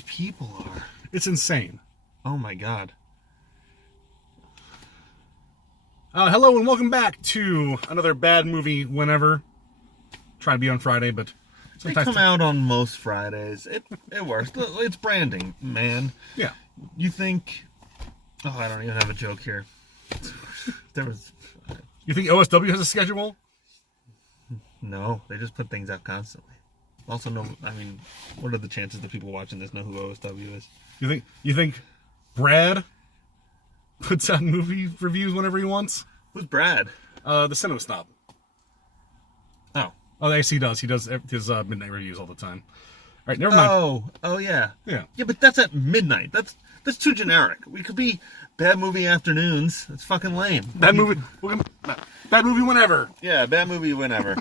these people are. It's insane. Oh my god. Hello and welcome back to another bad movie whenever. Try to be on Friday, but They sometimes come out on most Fridays. It works. It's branding, man. Yeah. You think... Oh, I don't even have a joke here. There was... You think OSW has a schedule? No, they just put things out constantly. Also, no. I mean, what are the chances that people watching this know who OSW is? You think Brad puts out movie reviews whenever he wants? Who's Brad? The Cinema Snob. Oh. Oh, yes, he does. He does his midnight reviews all the time. All right, never mind. Oh, yeah. Yeah. Yeah, but that's at midnight. That's too generic. We could be bad movie afternoons. That's fucking lame. Bad movie whenever. Yeah, bad movie whenever.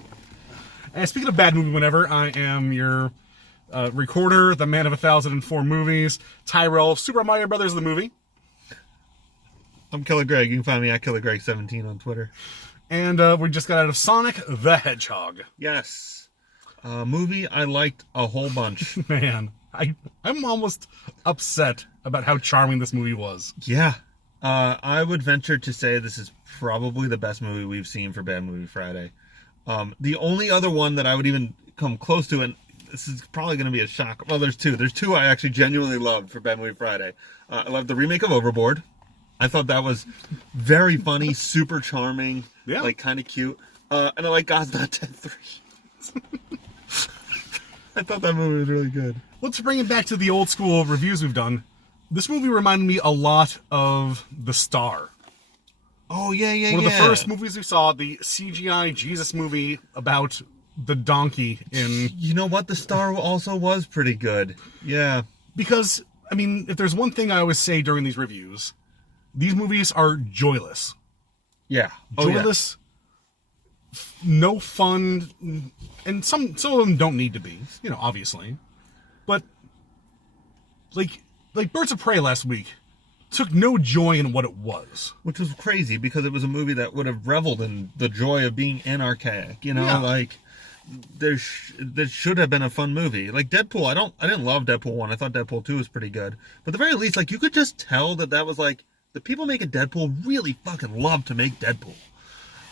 And speaking of bad movie whenever, I am your recorder, the man of 1,004 movies, Tyrell, Super Mario Brothers the movie. I'm Killer Greg. You can find me at Killer Greg 17 on Twitter. And we just got out of Sonic the Hedgehog. Yes. Movie I liked a whole bunch. Man, I'm almost upset about how charming this movie was. Yeah. I would venture to say this is probably the best movie we've seen for Bad Movie Friday. The only other one that I would even come close to, and this is probably going to be a shock. Well, there's two. There's two I actually genuinely loved for Bad Movie Friday. I loved the remake of Overboard. I thought that was very funny, super charming, like kind of cute. And I like God's Not Dead 3. I thought that movie was really good. Well, to bring it back to the old school reviews we've done, this movie reminded me a lot of The Star. Oh, yeah. One of the first movies we saw, the CGI Jesus movie about the donkey in... You know what? The Star also was pretty good. Yeah. Because, I mean, if there's one thing I always say during these reviews, these movies are joyless. Yeah. Joyless, no fun, and some of them don't need to be, obviously. But, like Birds of Prey last week took no joy in what it was. Which was crazy, because it was a movie that would have reveled in the joy of being anarchic, there should have been a fun movie. Like Deadpool, I didn't love Deadpool 1. I thought Deadpool 2 was pretty good. But at the very least, you could just tell that was the people making Deadpool really fucking love to make Deadpool.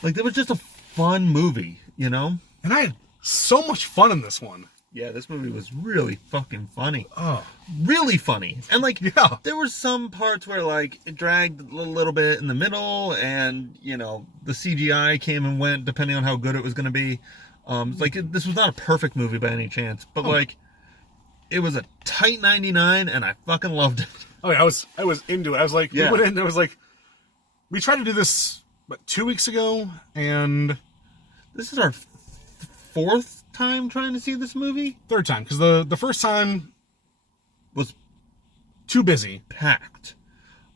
It was just a fun movie, And I had so much fun in this one. Yeah, this movie was really fucking funny. Oh. Really funny. And, there were some parts where, it dragged a little bit in the middle, and, the CGI came and went depending on how good it was going to be. This was not a perfect movie by any chance, but, it was a tight 99, and I fucking loved it. Oh, yeah, I was into it. I was like, yeah. We went in, I was like, we tried to do this, 2 weeks ago, and... This is our fourth time trying to see this movie? Third time, because the first time was too busy. Packed.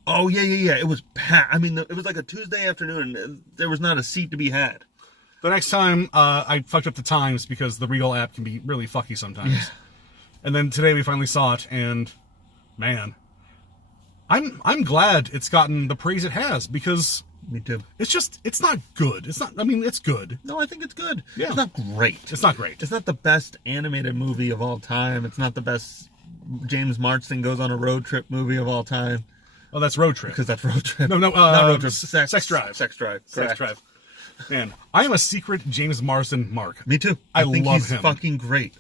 Oh, yeah. It was packed. I mean, it was like a Tuesday afternoon, and there was not a seat to be had. The next time, I fucked up the times, because the Regal app can be really fucky sometimes. Yeah. And then today we finally saw it, and, man, I'm glad it's gotten the praise it has, because... Me too. It's not good. It's good. No, I think it's good. Yeah. It's not great. It's not great. It's not the best animated movie of all time. It's not the best James Marsden goes on a road trip movie of all time. Oh, that's Road Trip. Because that's Road Trip. No, not Road Trip. Sex Drive. Sex Drive. Sex Drive. Man, I am a secret James Marsden mark. Me too. I think love he's him. Fucking great.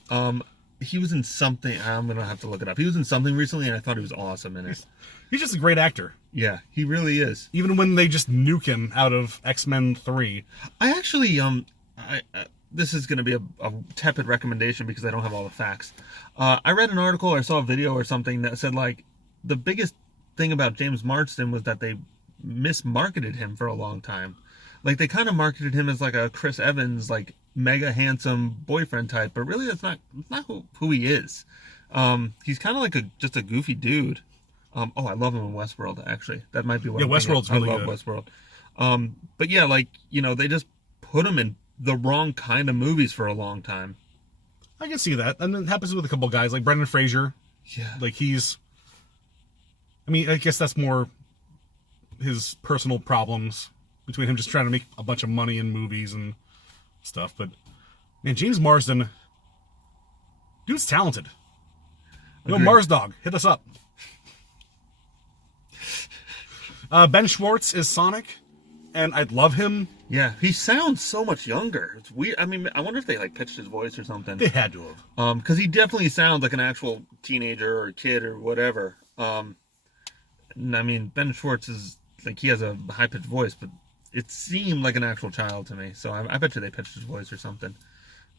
He was in something. I'm gonna have to look it up. He was in something recently, and I thought he was awesome in it. He's just a great actor. Yeah, he really is. Even when they just nuke him out of X-Men 3. I actually, this is going to be a tepid recommendation because I don't have all the facts. I read an article or saw a video or something that said, the biggest thing about James Marsden was that they mismarketed him for a long time. They kind of marketed him as a Chris Evans, mega handsome boyfriend type, but really that's not who he is. He's kind of just a goofy dude. I love him in Westworld, actually. That might be what Westworld's really good. I love Westworld. But yeah, they just put him in the wrong kind of movies for a long time. I can see that. And it happens with a couple guys, like Brendan Fraser. Yeah. I guess that's more his personal problems between him just trying to make a bunch of money in movies and stuff. But, man, James Marsden, dude's talented. Yo, Agreed. Mars Dog, hit us up. Ben Schwartz is Sonic, and I'd love him. Yeah, he sounds so much younger. It's weird. I mean, I wonder if they like pitched his voice or something. They had to have. Because he definitely sounds like an actual teenager or kid or whatever. And I mean, Ben Schwartz is like, he has a high pitched voice, but it seemed like an actual child to me. So I bet you they pitched his voice or something.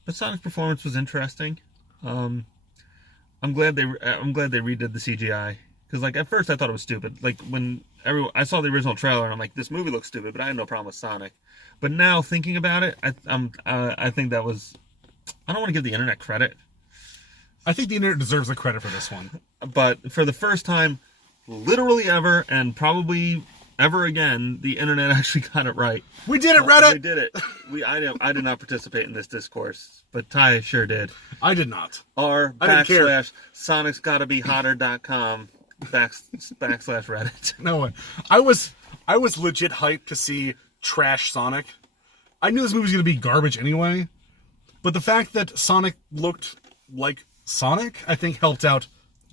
But Sonic's performance was interesting. I'm glad they redid the CGI, because like at first I thought it was stupid. Like when I saw the original trailer and I'm like, this movie looks stupid, but I had no problem with Sonic. But now thinking about it, I think that was, I don't want to give the internet credit, I think the internet deserves the credit for this one. but for the first time, literally ever, and probably ever again, the internet actually got it right. We did it, Reddit! We did it. I did not participate in this discourse, but Ty sure did. I did not. R I didn't care. / SonicsGottaBeHotter.com / Reddit. No way. I was legit hyped to see trash Sonic. I knew this movie was going to be garbage anyway, but the fact that Sonic looked like Sonic, I think, helped out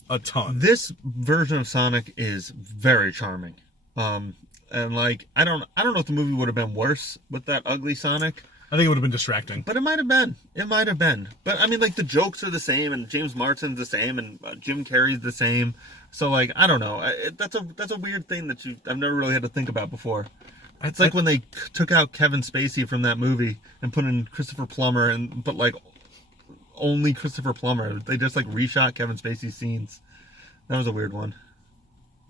a ton. This version of Sonic is very charming. And like, I don't know if the movie would have been worse with that ugly Sonic. I think it would have been distracting. But it might have been. It might have been. But I mean, like, the jokes are the same, and James Marsden's the same, and Jim Carrey's the same. So like, I don't know. That's a weird thing that I've never really had to think about before. It's like when they took out Kevin Spacey from that movie and put in Christopher Plummer, but like only Christopher Plummer. They just like reshot Kevin Spacey's scenes. That was a weird one.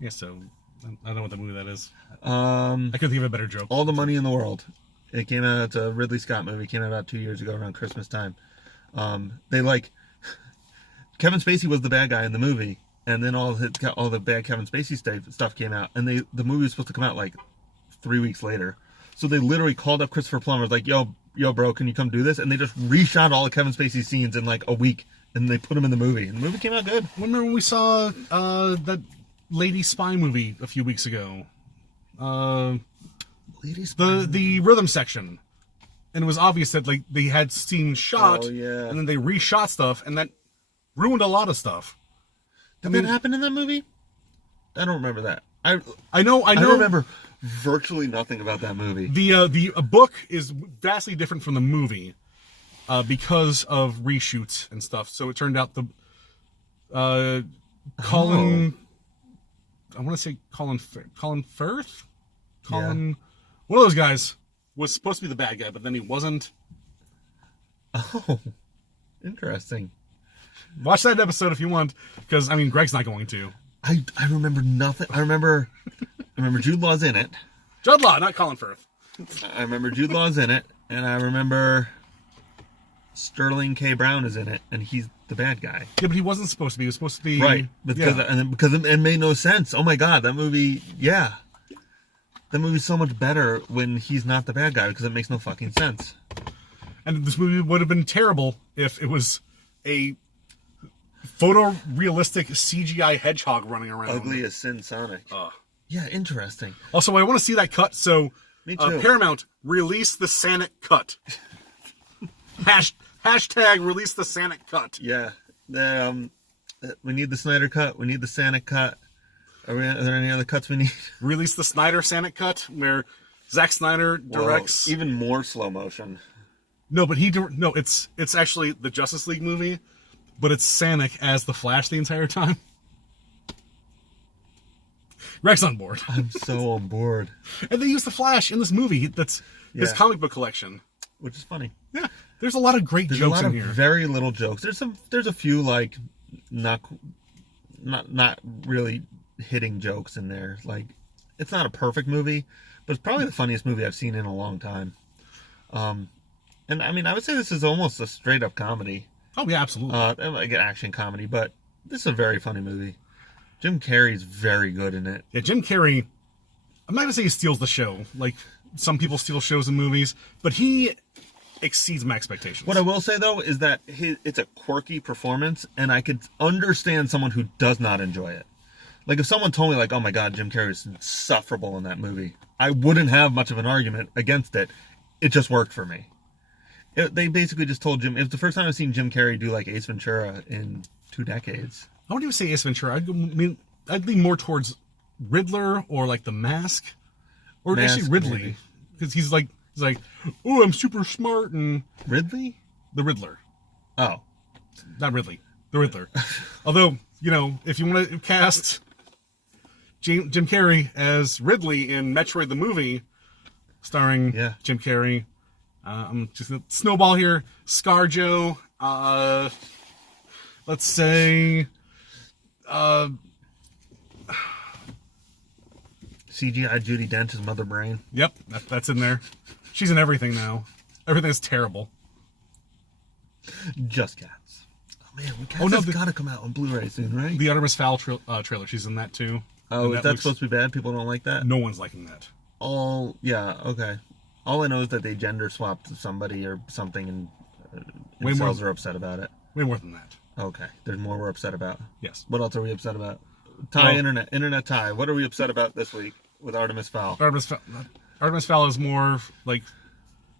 Yeah, so I don't know what the movie that is. I couldn't think of a better joke. All the Money in the World. It came out. It's a Ridley Scott movie. It came out about 2 years ago around Christmas time. They like Kevin Spacey was the bad guy in the movie, and then all the bad Kevin Spacey stuff came out, and the movie was supposed to come out like 3 weeks later. So they literally called up Christopher Plummer, like, yo, bro, can you come do this? And they just reshot all of Kevin Spacey's scenes in like a week, and they put him in the movie. And the movie came out good. Remember when we saw that lady spy movie a few weeks ago? The rhythm section, and it was obvious that like they had scenes shot, and then they reshot stuff, and that ruined a lot of stuff. Did that happen in that movie? I don't remember that. I know. I remember virtually nothing about that movie. The book is vastly different from the movie because of reshoots and stuff. So it turned out Colin. I want to say Colin Firth. One of those guys was supposed to be the bad guy, but then he wasn't. Oh, interesting. Watch that episode if you want, because I mean, Greg's not going to. I remember nothing. I remember Jude Law's in it. Jude Law, not Colin Firth. I remember Jude Law's in it, and I remember Sterling K. Brown is in it, and he's the bad guy. Yeah, but he wasn't supposed to be. He was supposed to be right, because it made no sense. Oh my god, that movie! Yeah, that movie's so much better when he's not the bad guy, because it makes no fucking sense. And this movie would have been terrible if it was a photorealistic CGI hedgehog running around. Ugly as sin Sonic. Yeah, interesting. Also, I want to see that cut, so Me too. Paramount, release the Sonic cut. Hashtag release the Sonic cut. Yeah. We need the Snyder cut. We need the Sonic cut. Are there any other cuts we need? Release the Snyder Sonic cut, where Zack Snyder directs. Whoa, even more slow motion. No, but it's actually the Justice League movie, but it's Sonic as the Flash the entire time. Greg's on board. I'm so on board. And they use the Flash in this movie. That's his comic book collection, which is funny. Yeah, there's a lot of great jokes in here. Very little jokes. There's a few like not really hitting jokes in there. Like, it's not a perfect movie, but it's probably the funniest movie I've seen in a long time. And I mean, I would say this is almost a straight up comedy. Oh yeah, absolutely. Like an action comedy, but this is a very funny movie. Jim Carrey's very good in it. Yeah, Jim Carrey, I'm not going to say he steals the show, like some people steal shows and movies, but he exceeds my expectations. What I will say, though, is that it's a quirky performance, and I could understand someone who does not enjoy it. Like, if someone told me, like, oh my god, Jim Carrey is insufferable in that movie, I wouldn't have much of an argument against it. It just worked for me. They basically just told Jim, it was the first time I've seen Jim Carrey do, like, Ace Ventura in 2 decades. I wouldn't even say Ace Ventura. I'd lean more towards Riddler or like The Mask, or Mask, actually Ridley, because he's like, oh, I'm super smart, and Ridley? the Riddler, Oh. not Ridley, the Riddler. Although, you know, if you want to cast Jim Carrey as Ridley in Metroid the movie, starring Jim Carrey, I'm just gonna snowball here. ScarJo, let's say, CGI Judi Dench as Mother Brain. Yep, that's in there. She's in everything now. Everything's terrible. Just Cats. Oh man, Cats has got to come out on Blu-ray soon, right? The Artemis Fowl trailer. She's in that too. Oh, is that supposed to be bad? People don't like that? No one's liking that. Okay. All I know is that they gender swapped somebody or something, and incels are upset about it. Way more than that. Okay, there's more we're upset about. Yes. What else are we upset about? Internet tie. What are we upset about this week with Artemis Fowl? Artemis Fowl is more like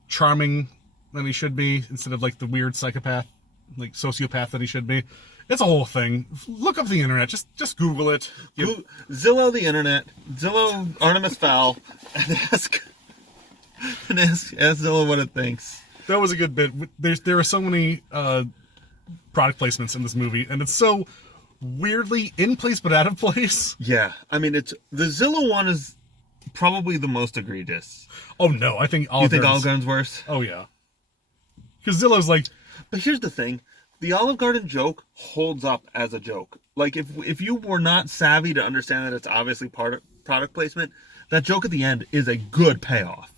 charming than he should be, instead of like the weird psychopath, like sociopath that he should be. It's a whole thing. Look up the internet. Just Google it. Zillow the internet. Zillow Artemis Fowl, and ask Zillow what it thinks. That was a good bit. There are so many product placements in this movie, and it's so weirdly in place but out of place. Yeah, I mean, the Zillow one is probably the most egregious. Oh no, I think Olive Garden's worse? Oh yeah, because Zillow's like. But here's the thing: the Olive Garden joke holds up as a joke. Like if you were not savvy to understand that it's obviously product placement, that joke at the end is a good payoff.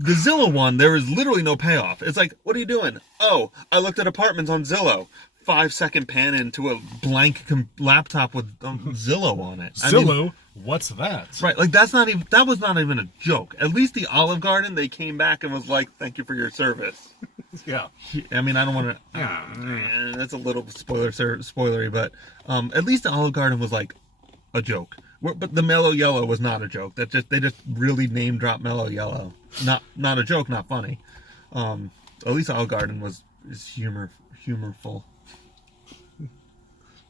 The Zillow one, there is literally no payoff. It's like, what are you doing? Oh, I looked at apartments on Zillow. 5-second pan into a blank laptop with Zillow on it. Zillow? What's that? Right, like that was not even a joke. At least the Olive Garden, they came back and was like, thank you for your service. Yeah. I mean, I don't want to. That's a little spoilery, but at least the Olive Garden was like a joke. But the Mellow Yellow was not a joke. They just really name dropped Mellow Yellow. Not a joke, not funny. At least Olive Garden is humorful.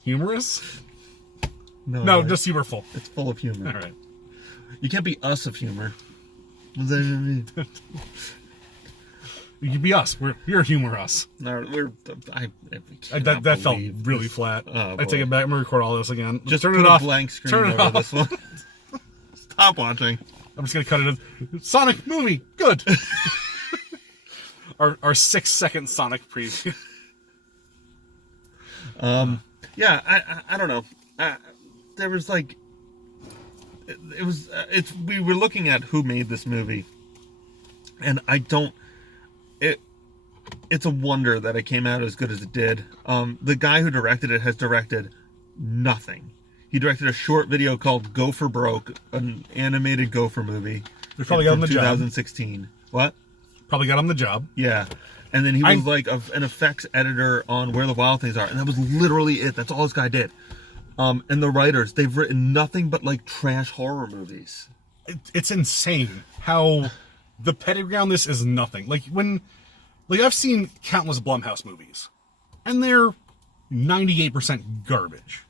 Humorous? No, just humorful. It's full of humor. All right. You can't be us of humor. What does that even mean? You can be us. We're humorous. No, that felt really flat. Oh, I take it back. I'm gonna record all this again. Just turn put it a off. Blank screen Turn it over off. this one. Stop watching. I'm just gonna cut it in. Sonic movie, good. our 6-second Sonic preview. Yeah, I don't know. There was like, we were looking at who made this movie, and it's a wonder that it came out as good as it did. The guy who directed it has directed nothing. He directed a short video called Go for Broke, an animated Gopher movie. They probably got him the 2016. job. What? Probably got him the job. Yeah. And then he was like an effects editor on Where the Wild Things Are, and that was literally it. That's all this guy did. And the writers, they've written nothing but like trash horror movies. It's insane how the pedigree on this is nothing. Like I've seen countless Blumhouse movies, and they're 98% garbage.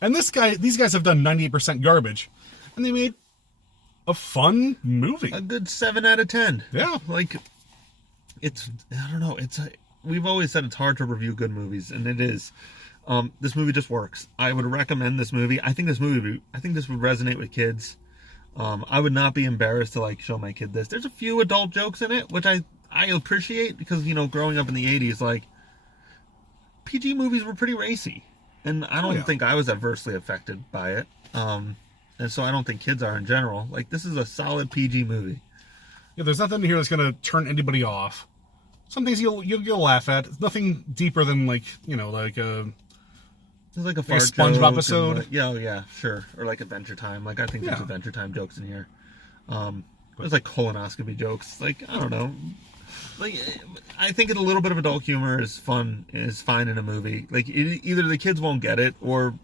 And these guys have done 98% garbage, and they made a fun movie. A good 7 out of 10. Yeah. Like, I don't know. We've always said it's hard to review good movies, and it is. This movie just works. I would recommend this movie. I think this would resonate with kids. I would not be embarrassed to like show my kid this. There's a few adult jokes in it, which I appreciate because, growing up in the 80s, like, PG movies were pretty racy. And I don't think I was adversely affected by it. And so I don't think kids are in general. Like, this is a solid PG movie. Yeah, there's nothing here that's going to turn anybody off. Some things you'll laugh at. It's nothing deeper than like a... There's like a SpongeBob episode. Yeah, sure. Or like Adventure Time. Like, I think there's Adventure Time jokes in here. There's like colonoscopy jokes. Like, I don't know. Like, I think a little bit of adult humor is fine in a movie. Like, either the kids won't get it or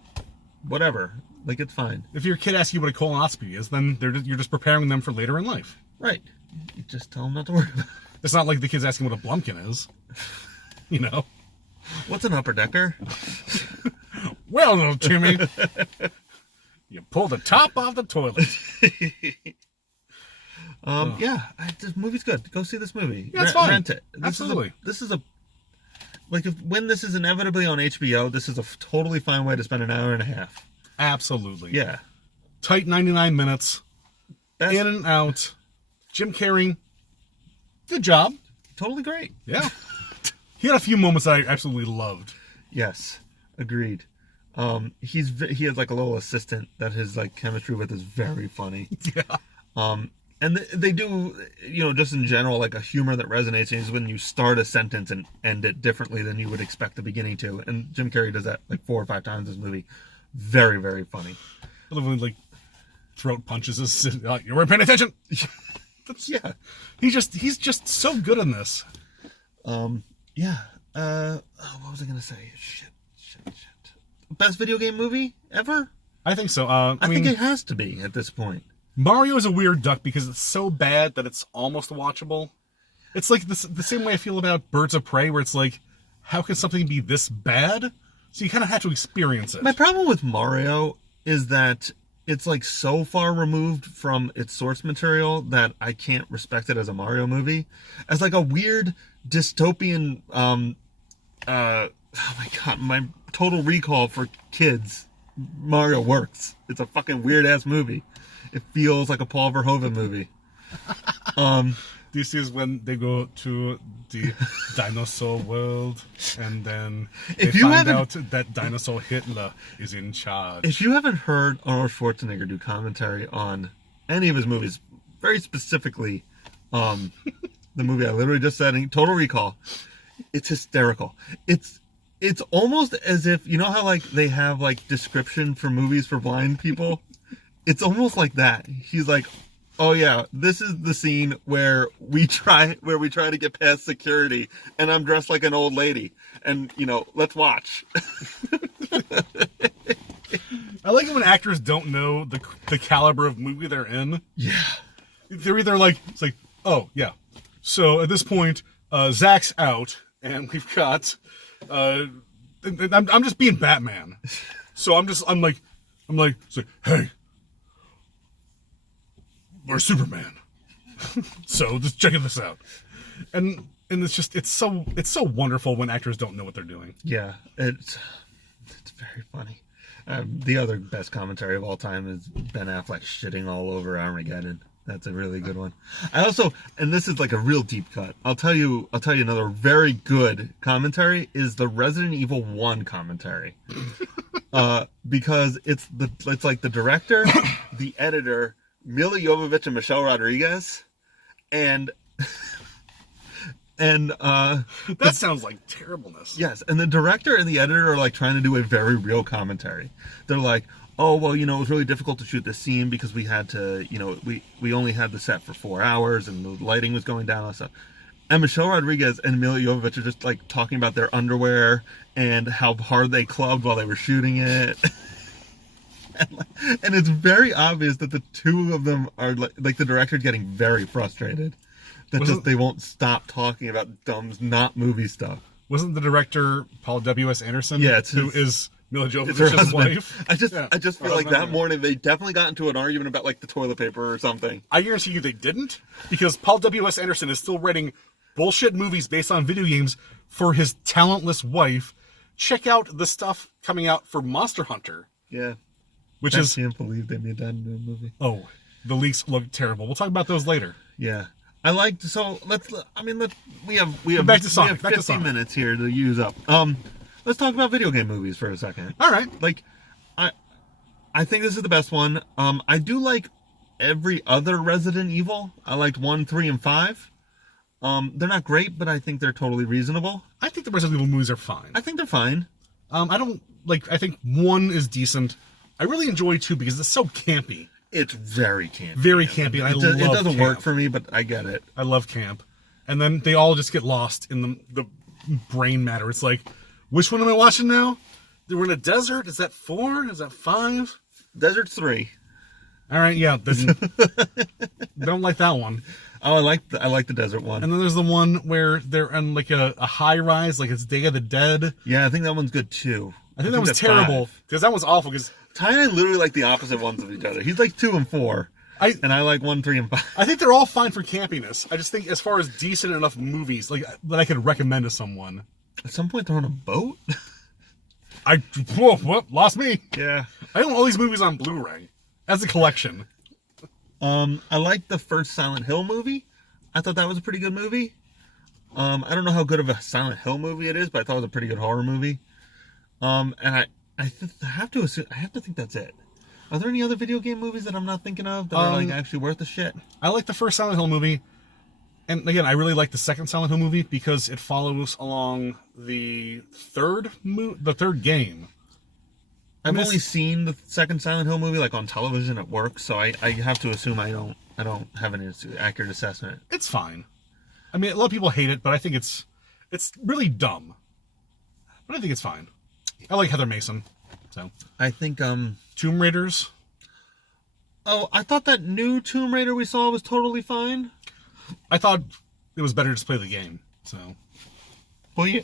whatever. Like, it's fine. If your kid asks you what a colonoscopy is, then you're just preparing them for later in life. Right. You just tell them not to worry about it. It's not like the kid's asking what a blumpkin is. What's an upper decker? Well, little Timmy, you pull the top off the toilet. Yeah, this movie's good. Go see this movie. Yeah, it's fine. Rent it. Absolutely. This is a like when this is inevitably on HBO. This is a totally fine way to spend an hour and a half. Absolutely. Yeah. Tight 99 minutes. Best, In and out. Jim Carrey. Good job. Totally great. Yeah. He had a few moments that I absolutely loved. Yes, agreed. He has like a little assistant that his like chemistry with is very funny. Yeah. And they do, just in general, like a humor that resonates is when you start a sentence and end it differently than you would expect the beginning to. And Jim Carrey does that like 4 or 5 times in this movie. Very, very funny. I love when like throat punches us. Like, you weren't paying attention. Yeah. He's just so good in this. Yeah. What was I gonna say? Shit. Best video game movie ever? I think so. I think it has to be at this point. Mario is a weird duck because it's so bad that it's almost watchable. It's like the same way I feel about Birds of Prey, where it's like, how can something be this bad? So you kind of have to experience it. My problem with Mario is that it's like so far removed from its source material that I can't respect it as a Mario movie. As like a weird dystopian, oh my god, my Total Recall for kids, Mario works. It's a fucking weird ass movie. It feels like a Paul Verhoeven movie. This is when they go to the dinosaur world, and then they find out that dinosaur Hitler is in charge. If you haven't heard Arnold Schwarzenegger do commentary on any of his movies, very specifically the movie I literally just said, Total Recall, it's hysterical. It's almost as if, you know how like they have like description for movies for blind people? It's almost like that. He's like, oh yeah, this is the scene where we try to get past security, and I'm dressed like an old lady, and let's watch. I like it when actors don't know the caliber of movie they're in. Yeah, they're either like, it's like, oh yeah, so at this point, Zach's out, and we've got, I'm just being Batman, so I'm like, it's like, hey. We're Superman. So just checking this out. And it's so wonderful when actors don't know what they're doing. Yeah, it's very funny. The other best commentary of all time is Ben Affleck shitting all over Armageddon. That's a really good one. I also, and this is like a real deep cut. I'll tell you another very good commentary is the Resident Evil 1 commentary. Because it's like the director, the editor, Mila Jovovich and Michelle Rodriguez, and that sounds like terribleness. Yes, and the director and the editor are like trying to do a very real commentary. They're like, oh well, it was really difficult to shoot this scene because we had to, we only had the set for 4 hours and the lighting was going down and stuff. And Michelle Rodriguez and Mila Jovovich are just like talking about their underwear and how hard they clubbed while they were shooting it. And it's very obvious that the two of them are like the director's getting very frustrated that they won't stop talking about dumb, not movie stuff. Wasn't the director Paul W.S. Anderson? Yeah, who is Mila Jovovich's wife? I just feel like that morning they definitely got into an argument about like the toilet paper or something. I guarantee you they didn't, because Paul W.S. Anderson is still writing bullshit movies based on video games for his talentless wife. Check out the stuff coming out for Monster Hunter. Yeah. I can't believe they made that into a movie. Oh, the leaks look terrible. We'll talk about those later. Yeah. We have back to Sonic. We have 15 minutes here to use up. Let's talk about video game movies for a second. All right. Like, I think this is the best one. I do like every other Resident Evil. I liked 1, 3, and 5. They're not great, but I think they're totally reasonable. I think the Resident Evil movies are fine. I think they're fine. I think 1 is decent. I really enjoy 2 because it's so campy. It's very campy. Very campy. And it doesn't camp. work for me, but I get it. I love camp. And then they all just get lost in the brain matter. It's like, which one am I watching now? We're in a desert? Is that 4? Is that 5? Desert's 3. All right, yeah. Don't like that one. Oh, I like the desert one. And then there's the one where they're on like a high rise, like it's Day of the Dead. Yeah, I think that one's good too. I think that was that's terrible 5. because that was awful. Because Ty and I literally like the opposite ones of each other. He's like 2 and 4, and I like 1, 3, and 5. I think they're all fine for campiness. I just think as far as decent enough movies like that I could recommend to someone. At some point, they're on a boat. Whoop, lost me. Yeah. I own all these movies on Blu-ray as a collection. I like the first Silent Hill movie. I thought that was a pretty good movie. I don't know how good of a Silent Hill movie it is, but I thought it was a pretty good horror movie. And I have to assume, I have to think that's it. Are there any other video game movies that I'm not thinking of that are like actually worth the shit? I like the first Silent Hill movie. And again, I really like the second Silent Hill movie because it follows along the third game. I've only seen the second Silent Hill movie like on television at work, so I have to assume I don't have an accurate assessment. It's fine. I mean, a lot of people hate it, but I think it's really dumb. But I think it's fine. I like Heather Mason. So I think Tomb Raiders. Oh, I thought that new Tomb Raider we saw was totally fine. I thought it was better to just play the game. So well, yeah.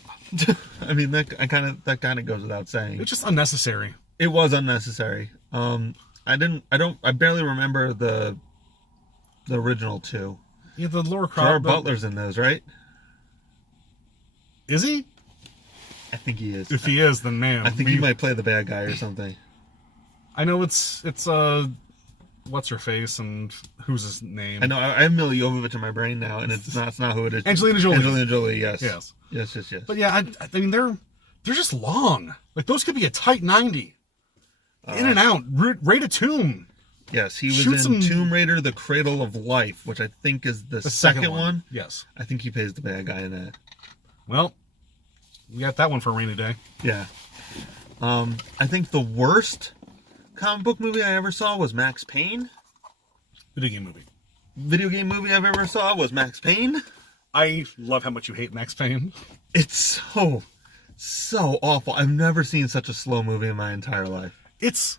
I mean that kind of goes without saying. It's just unnecessary. It was unnecessary. I barely remember the original 2. Yeah, the Laura Croft. Gerard Butler's in those, right? Is he? I think he is. If he is, then man, I think he might play the bad guy or something. I know it's what's her face and who's his name? I know I have Mila Jovovich in my brain now, and it's not who it is. Angelina Jolie. Angelina Jolie, yes. Yes. Yes. But yeah, I mean they're just long. Like those could be a tight 90. In and out. Raid a Tomb. Yes, he was in Tomb Raider: The Cradle of Life, which I think is the second one. Yes. I think he plays the bad guy in that. Well, we got that one for a rainy day. Yeah. I think the worst comic book movie I ever saw was Max Payne. Video game movie. Video game movie I've ever saw was Max Payne. I love how much you hate Max Payne. It's so awful. I've never seen such a slow movie in my entire life. It's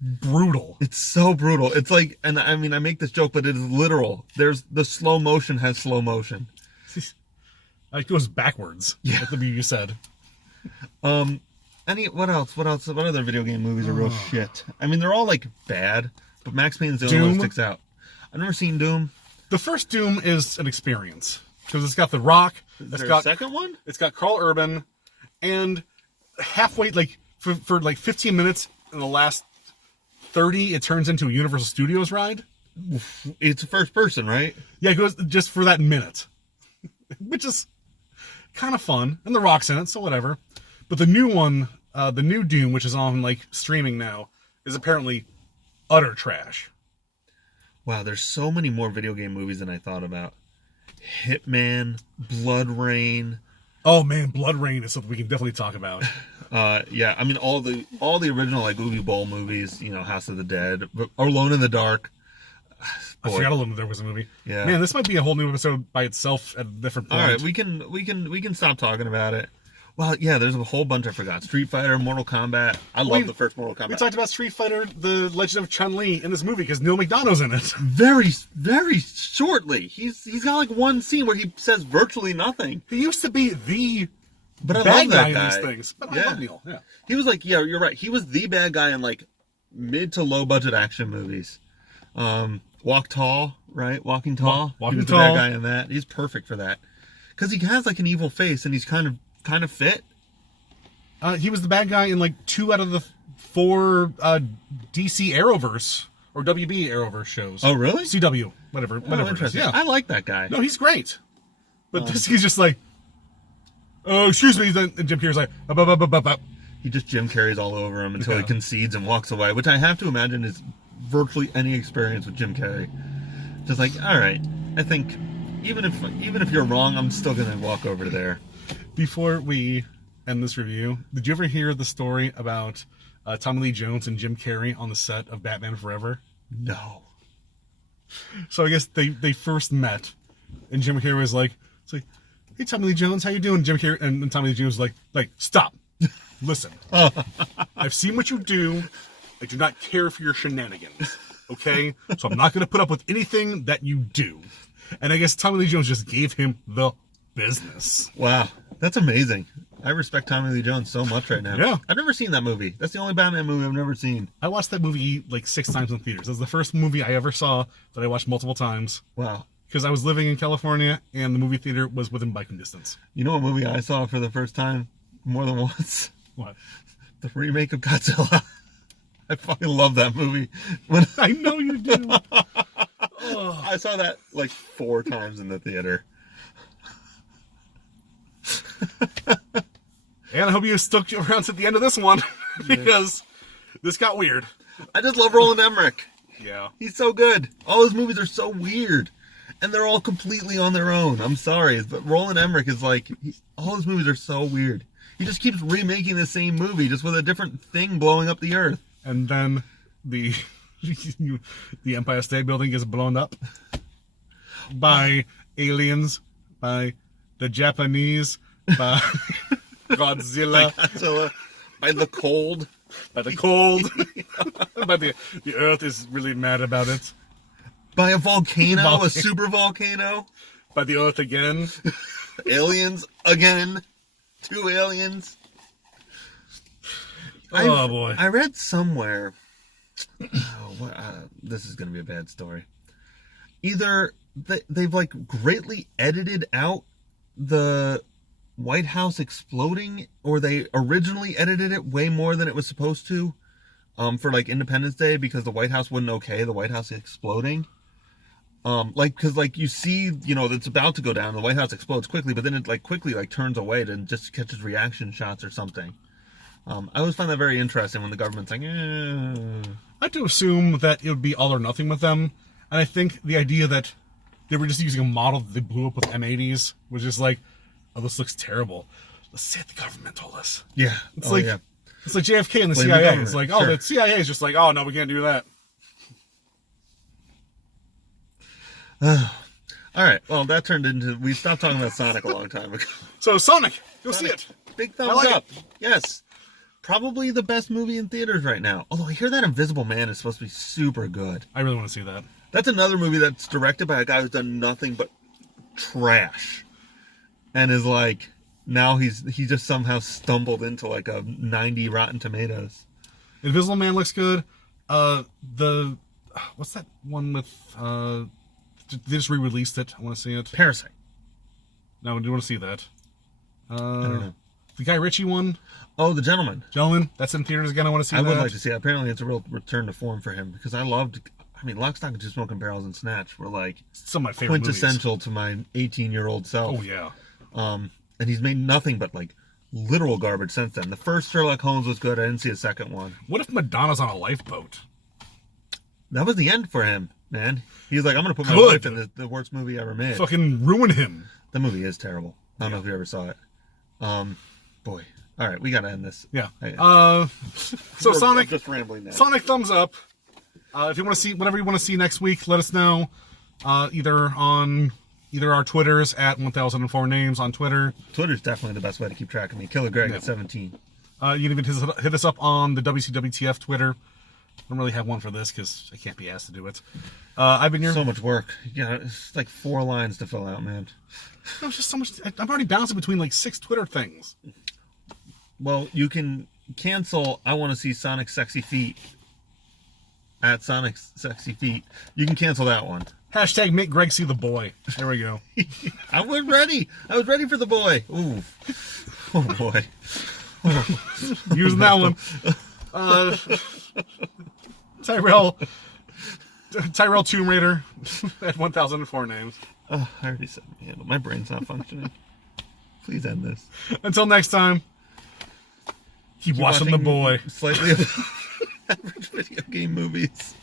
brutal. It's so brutal. It's like, and I mean, I make this joke, but it is literal. The slow motion has slow motion. It goes backwards. Yeah. Like you said. What else? What other video game movies are real shit? I mean, they're all like bad, but Max Payne's the only one that sticks out. I've never seen Doom. The first Doom is an experience because it's got The Rock. Is there a second one? It's got Carl Urban, and halfway, like for like 15 minutes in the last 30, it turns into a Universal Studios ride. It's first person, right? Yeah, it goes just for that minute, which is kind of fun, and The Rock's in it, so whatever. But the new one, the new Doom, which is on like streaming now, is apparently utter trash. Wow, there's so many more video game movies than I thought about. Hitman, Blood Rain. Oh man, Blood Rain is something we can definitely talk about. Yeah, I mean all the original like Uwe Boll movies, House of the Dead, or Alone in the Dark. Boy. I forgot Alone in the Dark was a movie. Yeah, man, this might be a whole new episode by itself at a different point. All right, we can stop talking about it. Well, yeah, there's a whole bunch I forgot. Street Fighter, Mortal Kombat. I love the first Mortal Kombat. We talked about Street Fighter, The Legend of Chun-Li in this movie because Neil McDonough's in it. Very, very shortly. He's got like one scene where he says virtually nothing. He used to be the but bad I love that guy guy in these things. But I love Neil. Yeah. He was like, yeah, you're right. He was the bad guy in like mid to low budget action movies. Walk Tall, right? Walking Tall. Walking he was Tall. The bad guy in that. He's perfect for that because he has like an evil face and he's kind of fit. He was the bad guy in like 2 out of the 4 DC Arrowverse or WB Arrowverse shows. Oh, really? CW, whatever. Interesting. Yeah, I like that guy. No, he's great. But this, he's just like, oh, excuse me. Then Jim Carrey's like, up. He just Jim Carrey's all over him until he concedes and walks away, which I have to imagine is virtually any experience with Jim Carrey. Just like, all right, I think even if you're wrong, I'm still gonna walk over there. Before we end this review, did you ever hear the story about Tommy Lee Jones and Jim Carrey on the set of Batman Forever? No. So I guess they first met, and Jim Carrey was like, hey Tommy Lee Jones, how you doing? Jim Carrey and Tommy Lee Jones was like, stop, listen, I've seen what you do. I do not care for your shenanigans. Okay, so I'm not going to put up with anything that you do. And I guess Tommy Lee Jones just gave him the business. Wow, that's amazing. I respect Tommy Lee Jones so much right now. Yeah. I've never seen that movie. That's the only Batman movie I've never seen. I watched that movie like 6 times in theaters. It was the first movie I ever saw that I watched multiple times. Wow. Because I was living in California and the movie theater was within biking distance. You know what movie I saw for the first time more than once? What? The remake of Godzilla. I fucking love that movie. When I know you do. I saw that like 4 times in the theater. And I hope you stuck around to the end of this one because this got weird. I just love Roland Emmerich. Yeah. He's so good. All his movies are so weird. And they're all completely on their own. I'm sorry, but Roland Emmerich is like, all his movies are so weird. He just keeps remaking the same movie, just with a different thing blowing up the earth. And then the Empire State Building gets blown up by aliens, by the Japanese, by Godzilla, By the cold. by the cold, by the Earth is really mad about it, By a volcano, a super volcano. by the Earth again. Aliens again. 2 aliens. Oh boy! I read somewhere. This is going to be a bad story. Either they've like greatly edited out the White House exploding, or they originally edited it way more than it was supposed to, for like Independence Day, because the White House wouldn't okay the White House exploding. Because you see, it's about to go down. The White House explodes quickly, but then it quickly turns away and just catches reaction shots or something. I always find that very interesting when the government's like, I have to assume that it would be all or nothing with them, and I think the idea that they were just using a model that they blew up with M80s was just like, oh, this looks terrible. Let's say the government told us. Yeah. It's like JFK and the Blame the CIA. government, It's like, sure. the CIA is just like, oh no, we can't do that. All right. Well, that turned into, we stopped talking about Sonic a long time ago. So Sonic, go see it. Big thumbs like up. Yes. Probably the best movie in theaters right now. Although I hear that Invisible Man is supposed to be super good. I really want to see that. That's another movie that's directed by a guy who's done nothing but trash. And is like, now he just somehow stumbled into like a 90 Rotten Tomatoes. Invisible Man looks good. What's that one with? They just re-released it. I want to see it. Parasite. No, I do want to see that. I don't know. The Guy Ritchie one. Oh, The Gentleman. Gentlemen, that's in theaters again. I want to see that. I would like to see it. Apparently it's a real return to form for him, because I Lock, Stock, and Two Smoking Barrels and Snatch were like Some of my favorite quintessential movies. to my 18-year-old self. Oh yeah. And he's made nothing but like literal garbage since then. The first Sherlock Holmes was good. I didn't see a second one. What if Madonna's on a lifeboat? That was the end for him, man. He was like, I'm going to put my Good. life in the worst movie ever made. Fucking ruin him. The movie is terrible. I don't know if you ever saw it. Boy. All right, we got to end this. Yeah. I'm Sonic, just rambling now. Sonic thumbs up. If you want to see whatever you want to see next week, let us know. Either on our Twitters at 1004 names on Twitter. Twitter's definitely the best way to keep track of me. Killer Greg at 17. You can even hit us up on the WCWTF Twitter. I don't really have one for this because I can't be asked to do it. I've been your... So much work. Yeah, it's like 4 lines to fill out, man. No, it's just so much... I'm already bouncing between like 6 Twitter things. Well, you can cancel I want to see Sonic Sexy Feet at Sonic Sexy Feet. You can cancel that one. Hashtag make Greg see the boy. There we go. I was ready. I was ready for the boy. Ooh. Oh, boy. Using that one. Tyrell Tomb Raider at 1004 names. Oh, I already said my handle. My brain's not functioning. Please end this. Until next time, keep watching The Boy. Slightly average video game movies.